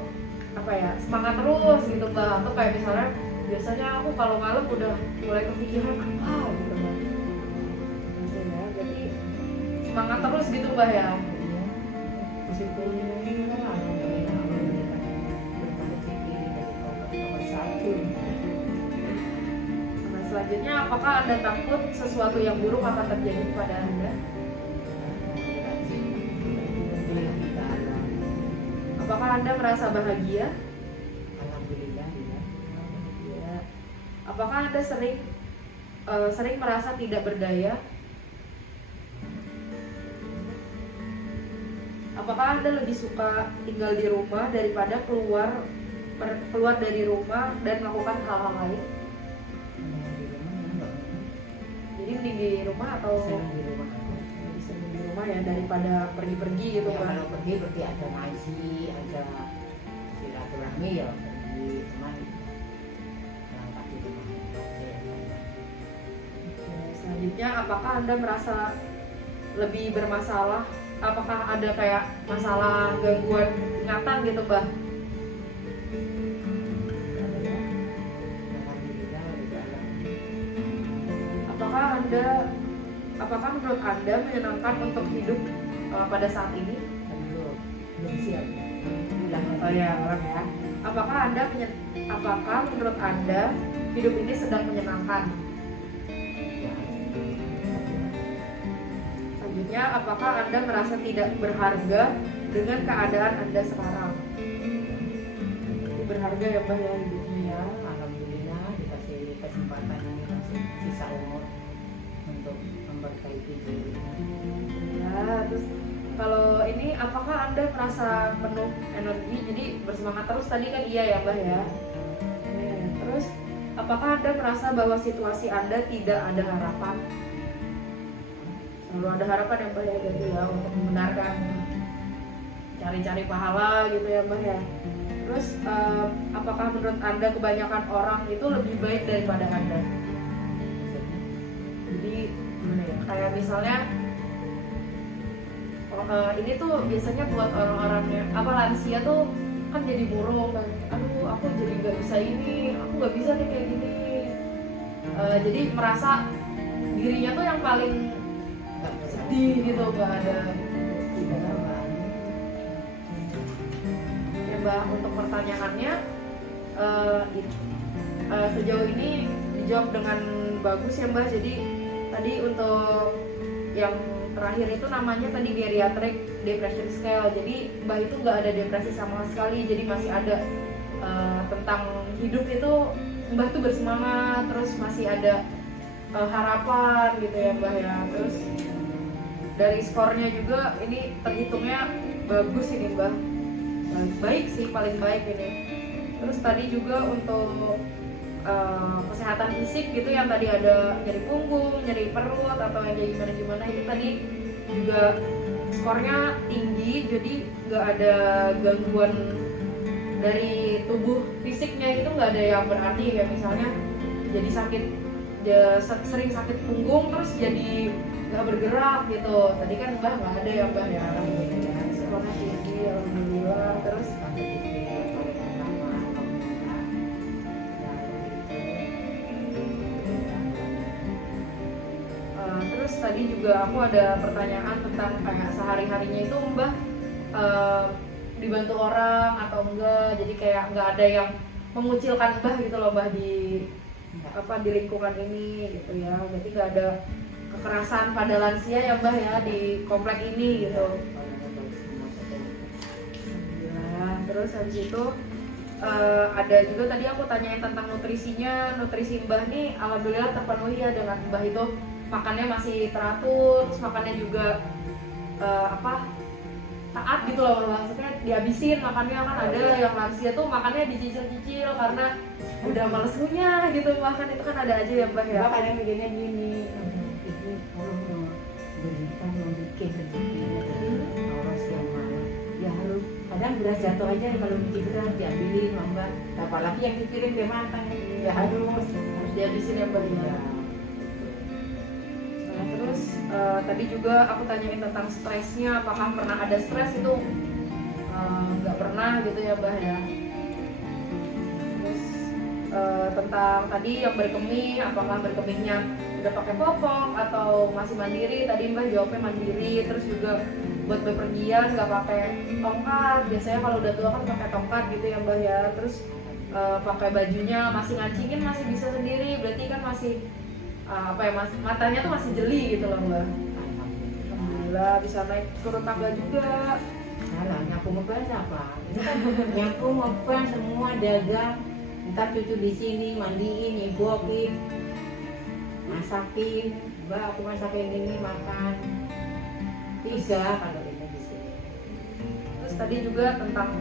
semangat terus gitu Mbah, atau kayak misalnya biasanya aku kalau malam udah mulai kepikiran apa gitu Mbah. Gitu ya, jadi semangat terus gitu Mbah ya. Nah, selanjutnya, apakah Anda takut sesuatu yang buruk akan terjadi kepada Anda? Apakah Anda merasa bahagia? Alhamdulillah ya. Apakah Anda sering merasa tidak berdaya? Apakah Anda lebih suka tinggal di rumah daripada keluar dari rumah dan melakukan hal-hal lain? Jadi mending di rumah atau Senang di rumah. sering di rumah ya daripada pergi-pergi gitu Ya, kan? kalau pergi ada ngaji, ada silaturahmi ya pergi, cuman berangkat di rumah aja ya. Selanjutnya, apakah Anda merasa lebih bermasalah? Apakah ada kayak masalah gangguan ingatan gitu Mbah? Apakah menurut Anda menyenangkan untuk hidup pada saat ini? Belum siap bilang atau ya orang ya. Apakah menurut Anda hidup ini sedang menyenangkan? Selanjutnya, apakah Anda merasa tidak berharga dengan keadaan Anda sekarang? Berharga ya Mbak ya hidupnya. Ya, alhamdulillah dikasih kesempatan ini masih sisa umur untuk memperbaiki diri. Ya, terus kalau ini apakah Anda merasa penuh energi, jadi bersemangat terus tadi kan iya ya Mbak ya. Terus apakah Anda merasa bahwa situasi Anda tidak ada harapan? Selalu ada harapan ya Mbak ya, jadi ya untuk membenarkan, cari-cari pahala gitu ya Mbak ya. Terus apakah menurut Anda kebanyakan orang itu lebih baik daripada Anda? Jadi gimana ya, kayak misalnya ini tuh biasanya buat orang-orangnya lansia tuh kan jadi murung kan, aduh aku jadi nggak bisa ini, aku nggak bisa nih kayak gini. Jadi merasa dirinya tuh yang paling sedih gitu, nggak ada. Ya Mbak, untuk pertanyaannya sejauh ini dijawab dengan bagus ya Mbak. Jadi tadi untuk yang terakhir itu namanya tadi geriatric depression scale. Jadi Mbak itu nggak ada depresi sama sekali, jadi masih ada tentang hidup itu Mbak tuh bersemangat, terus masih ada harapan gitu ya Mbak ya. Terus dari skornya juga ini terhitungnya bagus ini Mbak, baik sih, paling baik ini. Terus tadi juga untuk kesehatan fisik gitu yang tadi ada nyeri punggung, nyeri perut atau yang kayak gimana itu tadi juga skornya tinggi, jadi nggak ada gangguan dari tubuh fisiknya, itu nggak ada yang berarti kayak misalnya jadi sakit, sering sakit punggung terus jadi nggak bergerak gitu. Tadi kan Mbak nggak ada ya Mbak ya, skornya tinggi alhamdulillah. Terus terus tadi juga aku ada pertanyaan tentang kayak sehari-harinya itu Mbak dibantu orang atau enggak, jadi kayak nggak ada yang mengucilkan Mbak gitu loh Mbak di lingkungan ini gitu ya. Berarti nggak ada kekerasan pada lansia ya Mbak ya di komplek ini gitu. Ya, terus habis itu ada juga tadi aku tanyain tentang nutrisinya. Nutrisi Mbah nih alhamdulillah terpenuhi ya, dengan Mbah itu makannya masih teratur, terus makannya juga taat gitu loh, maksudnya dihabisin makannya. Kan ada yang lansia tuh makannya dicicil-cicil karena udah males ngunyah gitu, makan itu kan ada aja ya Mbah ya. Mbak kadang mikirnya gini, itu kalau berikan yang bikin rezeki orang yang mana ya harus, kadang beras jatuh aja kalau biji beras diambilin Mbak, apalagi yang dikirim dia matang ya harus dihabisin ya Mbak ya. Terus tadi juga aku tanyain tentang stresnya, apakah pernah ada stres itu? Nggak pernah gitu ya Mbah ya. Terus tentang tadi yang berkemih, apakah berkemihnya udah pakai popok atau masih mandiri? Tadi Mbah jawabnya mandiri. Terus juga buat bepergian nggak pakai tongkat, biasanya kalau udah tua kan pakai tongkat gitu ya Mbah ya. Terus pakai bajunya masih ngancingin, masih bisa sendiri, berarti kan masih matanya tuh masih jeli gitu loh Mbak. Alhamdulillah bisa naik turun tangga juga. Nah, nyapu ngepel apa? Nyapu ngepel semua, dagang, ntar cucu di sini mandiin, nyibokin, masakin. Mbak aku masakin ini makan. 3 kalau ini di sini. Terus tadi juga tentang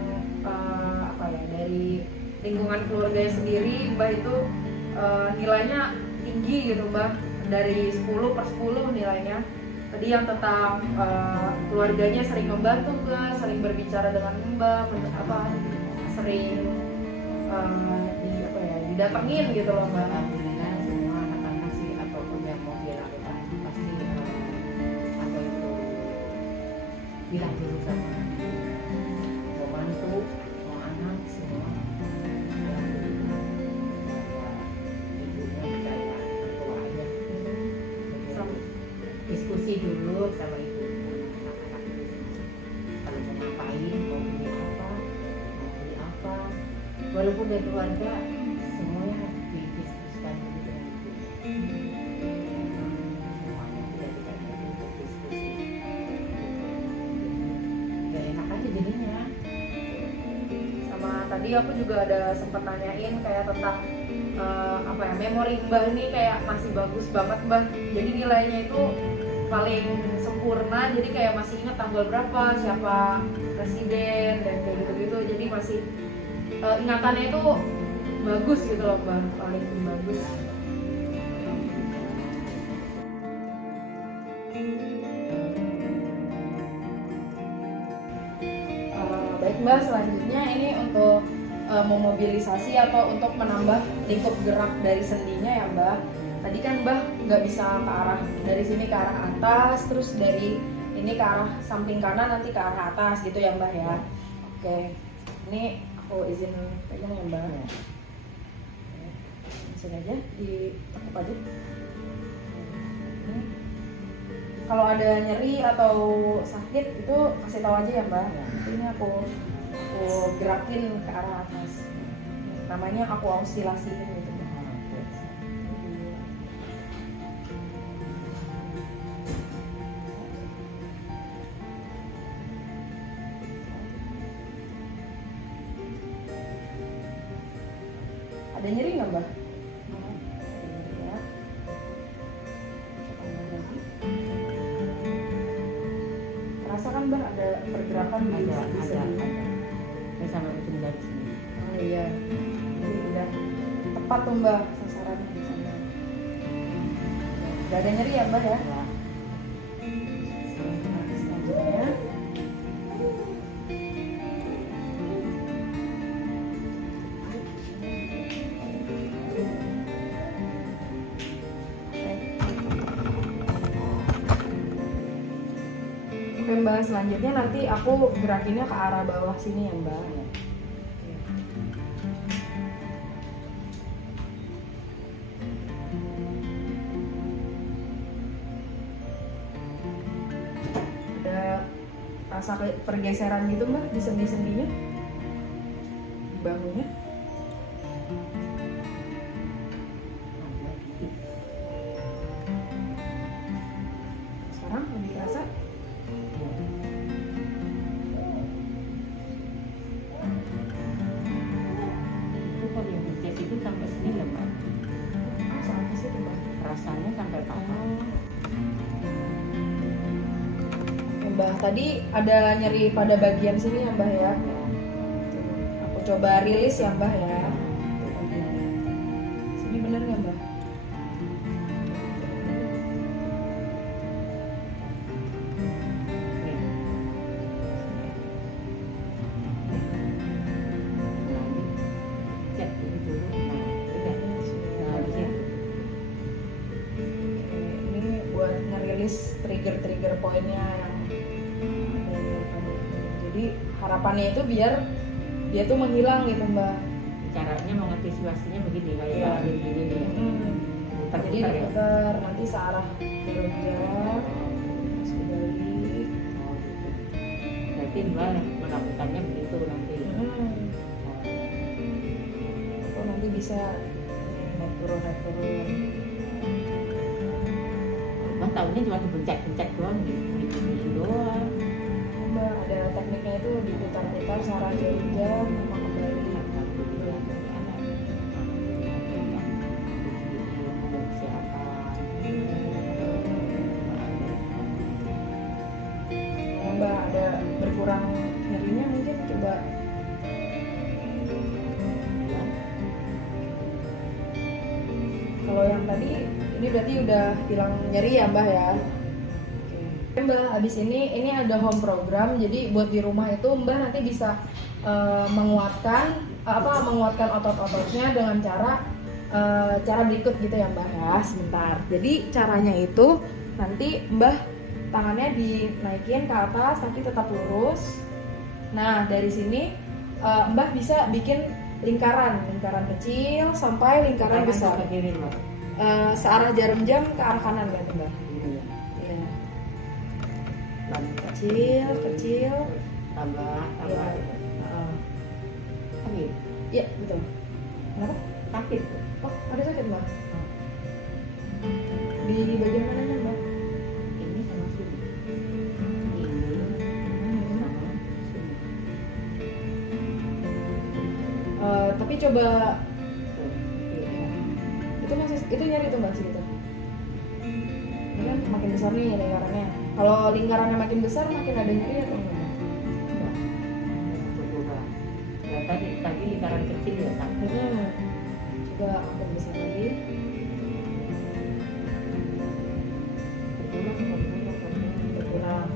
dari lingkungan keluarganya sendiri, Mbak itu nilainya tinggi gitu Mbak, dari 10/10 nilainya. Tadi yang tentang keluarganya sering membantu Mbak, sering berbicara dengan Mbak, sering didatengin gitu loh Mbak. Alhamdulillah semua anak-anak sih apapun yang mau dilakukan pasti atau itu bilang dulu sama mau mantu, mau anak semua. Alhamdulillah ibunya percaya ketuanya. Sama. Diskusi dulu sama ibunya, anak-anak kalau mau ngapain, mau beli apa, walaupun dari keluarga semuanya didiskusikan dulu dengan ibu. Semuanya dijadikan untuk diskusi. Gak enak aja jadinya. Sama tadi aku juga ada sempat nanyain kayak tentang apa ya, memori Mbah ini kayak masih bagus banget Mbah. Jadi nilainya itu paling sempurna, jadi kayak masih ingat tanggal berapa, siapa presiden dan kayak gitu-gitu. Jadi masih ingatannya itu bagus gitu loh Mbah, paling bagus. Baik Mbak, selanjutnya ini untuk memobilisasi atau untuk menambah lingkup gerak dari sendinya ya Mbak. Tadi kan Mbak nggak bisa ke arah dari sini ke arah atas, terus dari ini ke arah samping kanan nanti ke arah atas gitu ya Mbak ya. Oke, ini aku izin pegang ya Mbak. Langsung aja ditekuk aja. Ini. Kalau ada nyeri atau sakit itu kasih tahu aja ya Mbak. Nanti ini aku gerakin ke arah atas. Namanya aku oscilasiin gitu Mbak. Ada nyeri nggak Mbak? Ya. Rasakan Mbak ada pergerakan di Ada. sendi. Ini sampai ujung dari sini. Oh iya, jadi udah tepat tuh Mbak sasarannya di sana. Gak ada nyeri ya Mbak ya? Ya. Selanjutnya Oke Mbak, selanjutnya nanti aku gerakinnya ke arah bawah sini ya Mbak. Ada rasa pergeseran gitu Mbak di sendi-sendinya, di bahunya. Sekarang lebih kerasa. Itu kalau yang ngecek itu sampai sini lemah. Sampai situ Mbak. Rasanya sampai patah. Oke, Mbak, tadi ada nyeri pada bagian sini ya Mbak ya. Aku coba rilis ya Mbak ya. Sini bener nggak Mbak? Cek dulu. Nah, di sini. Oke, ini buat ngerilis trigger-trigger poinnya yang ada di depan itu. Jadi harapannya itu biar dia tuh menghilang gitu Mbak. Caranya mengantisipasinya begini kayak Iya. gini nih. Jadi Putar-putar ya. diputar nanti searah beronjak, terus kembali. Oh, gitu. Berarti Mbak melakukannya begitu nanti. Atau nanti bisa naik turun. Mbak tahunya cuma dipencet-pencet doang gitu doang. Mbak ada tekniknya itu diputar-putar searah beronjak sama kembali. Ya, Mbak ada berkurang nyerinya mungkin coba. Kalau yang tadi ini berarti udah hilang nyeri ya Mbak ya. Oke Mbak, habis ini ada home program, jadi buat di rumah itu Mbak nanti bisa menguatkan otot-ototnya dengan cara berikut gitu ya Mbak ya. Sebentar. Jadi caranya itu nanti Mbak tangannya dinaikin ke atas tapi tetap lurus. Nah dari sini Mbah bisa bikin lingkaran kecil sampai lingkaran besar. Ke kiri, Mbak. Searah jarum jam ke arah kanan kan Mbah? Iya. Iya. Kecil. Kecil. Tambah. Sakit. Iya betul. Kenapa? Sakit. Oh ada sakit Mbah? Di bagian mananya Mbah? Ini sama sini. Ini sama sini. Tapi coba Tuh. itu nyari tuh Mbak segitu. Ini kan makin besar nih lingkarannya. Kalau lingkarannya makin besar makin ada nyeri atau enggak? Enggak. Berubah. Ya, tadi lingkaran kecil ya sakit. Coba makin besar lagi. Berkurang.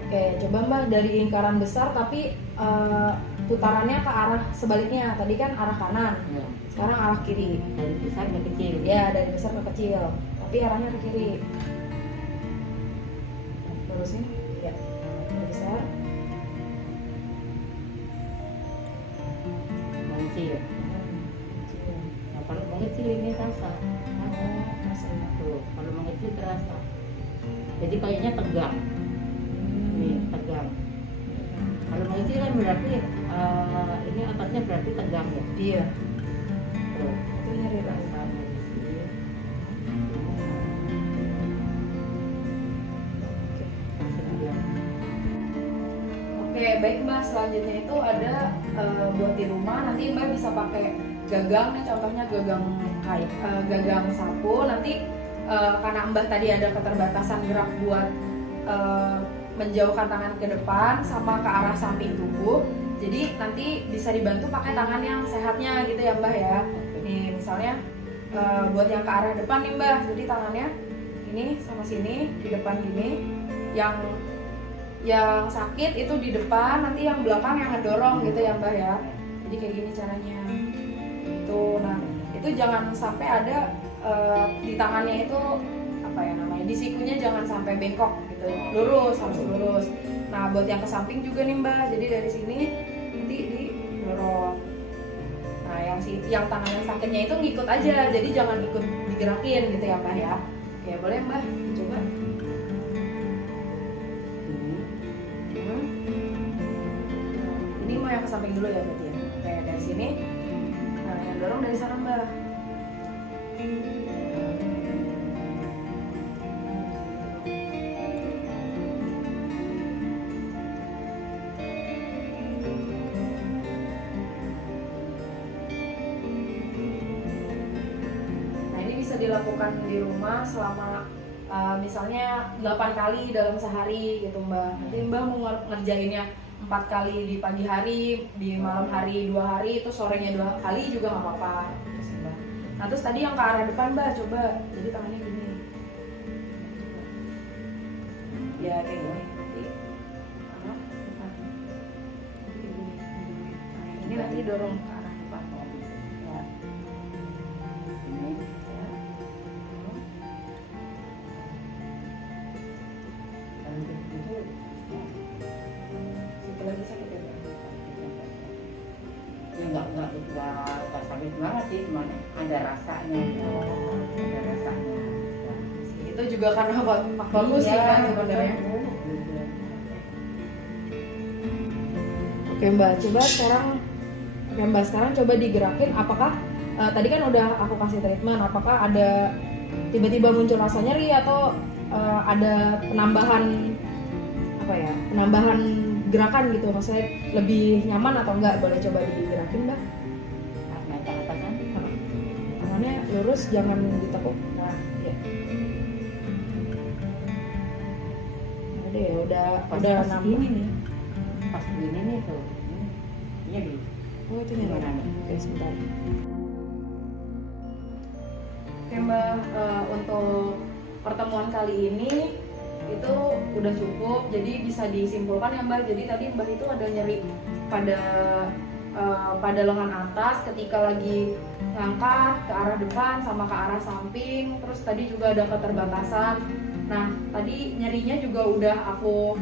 Oke, coba Mbak dari lingkaran besar tapi putarannya ke arah sebaliknya. Tadi kan arah kanan, Ya. sekarang arah kiri. Dari besar ke kecil. Ya, dari besar ke kecil, tapi arahnya ke kiri. Lurusin, ya. Dari besar, Mengecil. kecil. Nah, kalau mengecil ini terasa. Oh, rasanya. Tuh, kalau mengecil terasa. Jadi kayaknya tegang. Nih, tegang. Kalau mengecil kan berarti ini ototnya berarti tegang ya. Iya. Tuh, Itu nyeri rasa. rasanya di sini. Oke. Masih tegang. Oke, baik Mbak. Selanjutnya itu ada buat di rumah. Nanti Mbak bisa pakai gagang. Nih contohnya gagang gagang sapu. Nanti karena Mbak tadi ada keterbatasan gerak buat menjauhkan tangan ke depan sama ke arah samping tubuh. Jadi nanti bisa dibantu pakai tangan yang sehatnya gitu ya Mbak ya. Nih misalnya buat yang ke arah depan nih Mbak. Jadi tangannya ini sama sini di depan gini. Yang sakit itu di depan, nanti yang belakang yang ngedorong gitu ya Mbak ya. Jadi kayak gini caranya. Itu nah, itu jangan sampai ada di tangannya itu apa ya namanya? Di sikunya jangan sampai bengkok gitu. Lurus, harus lurus. Nah, buat yang ke samping juga nih Mbak. Jadi dari sini nanti didorong. Nah, yang tangan yang sakitnya itu ngikut aja. Jadi jangan ikut digerakin gitu ya Mbak ya. Oke, boleh Mbak coba. Ini mau yang ke samping dulu ya berarti ya. Oke, dari sini. Nah, yang dorong dari sana Mbak. Nah, ini bisa dilakukan di rumah selama misalnya 8 kali dalam sehari gitu Mbak. Nanti Mbak mau ngerjainnya 4 kali di pagi hari, di malam hari 2 hari, itu sorenya 2 kali juga nggak apa-apa gitu sih, Mbak. Nah terus tadi yang ke arah depan Mbak, coba jadi tangannya gini. Ya kayak gini. Nanti arah depan. Gini. Nah ini nanti dorong ke arah depan. Ya. Ini. Ya. Situ lagi sakit ya Mbak? Ya nggak sakit banget sih, cuma ada rasanya. Ada rasanya. Itu juga karena faktor musik kan sebenarnya. Oke Mbak, sekarang coba digerakin. Apakah tadi kan udah aku kasih treatment, apakah ada tiba-tiba muncul rasa nyeri atau ada penambahan gerakan gitu, maksudnya lebih nyaman atau enggak? Boleh coba digerakin Mbak. Naik ke atas kan? Tangannya lurus, jangan ditekuk. Nah, ya. Udah ya, udah Pas nambah. gini nih, pas begini nih tuh. Iya di. Oh itu nih Gimana nih? Oke sebentar. Oke Mbak, untuk pertemuan kali ini itu udah cukup, jadi bisa disimpulkan ya Mbak. Jadi tadi Mbak itu ada nyeri pada lengan atas ketika lagi ngangkat ke arah depan sama ke arah samping. Terus tadi juga ada keterbatasan. Nah tadi nyerinya juga udah aku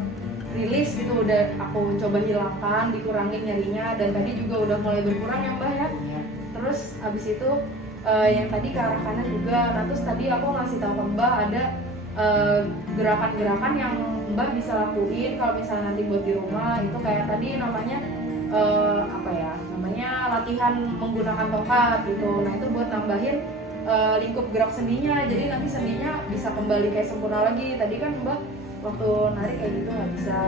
rilis gitu, udah aku coba hilangkan, dikurangin nyerinya, dan tadi juga udah mulai berkurang ya Mbah ya. Iya. Terus abis itu yang tadi ke arah kanan juga. Nah terus tadi aku ngasih tahu ke Mbah ada gerakan-gerakan yang Mbah bisa lakuin kalau misalnya nanti buat di rumah. Itu kayak tadi namanya apa ya, namanya latihan menggunakan tongkat gitu. Nah itu buat nambahin lingkup gerak sendinya, jadi nanti sendinya bisa kembali kayak sempurna lagi. Tadi kan Mbah waktu narik kayak gitu nggak bisa.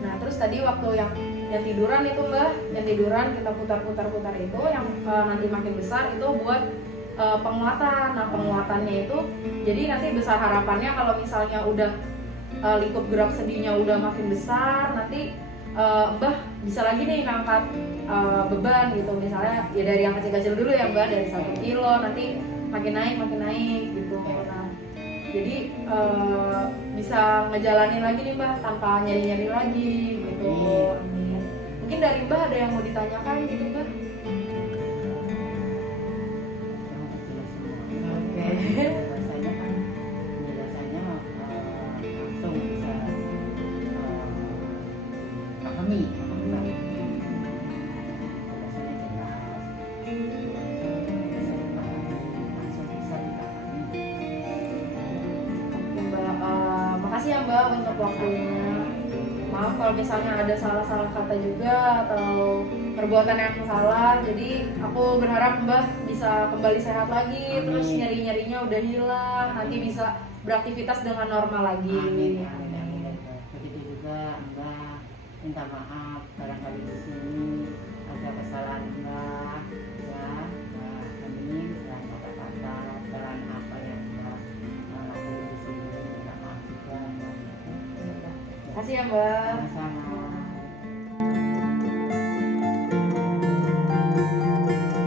Nah terus tadi waktu yang tiduran itu Mbah, yang tiduran kita putar itu yang nanti makin besar itu buat penguatan. Nah penguatannya itu jadi nanti besar harapannya kalau misalnya udah lingkup gerak sendinya udah makin besar, nanti Mbah bisa lagi nih ngangkat beban gitu, misalnya ya dari yang kecil-kecil dulu ya Mbah, dari 1 kilo nanti makin naik gitu. Nah jadi bisa ngejalanin lagi nih Mbah tanpa nyari-nyari lagi gitu. Amin. Mungkin dari Mbah ada yang mau ditanyakan gitu Mbah? Oke. Bahasanya kan penjelasannya langsung bisa pahami. Penjelasannya jelas. Bisa dipahami, langsung bisa dipahami. Oke Mbak, makasih ya Mbak untuk waktunya. Maaf kalau misalnya ada salah-salah kata juga atau perbuatan yang salah. Jadi aku berharap Mbak bisa kembali sehat lagi. Amin. Terus nyeri-nyerinya udah hilang, nanti bisa beraktivitas dengan normal lagi. Amin, amin, amin. Begitu juga Mbak, minta maaf barangkali di sini ada kesalahan Mbak, ya. Nah, amin. Dan kata-kata dan apa yang Mbak lakukan di sini, minta maaf juga. Makasih ya Mbak. Sama-sama.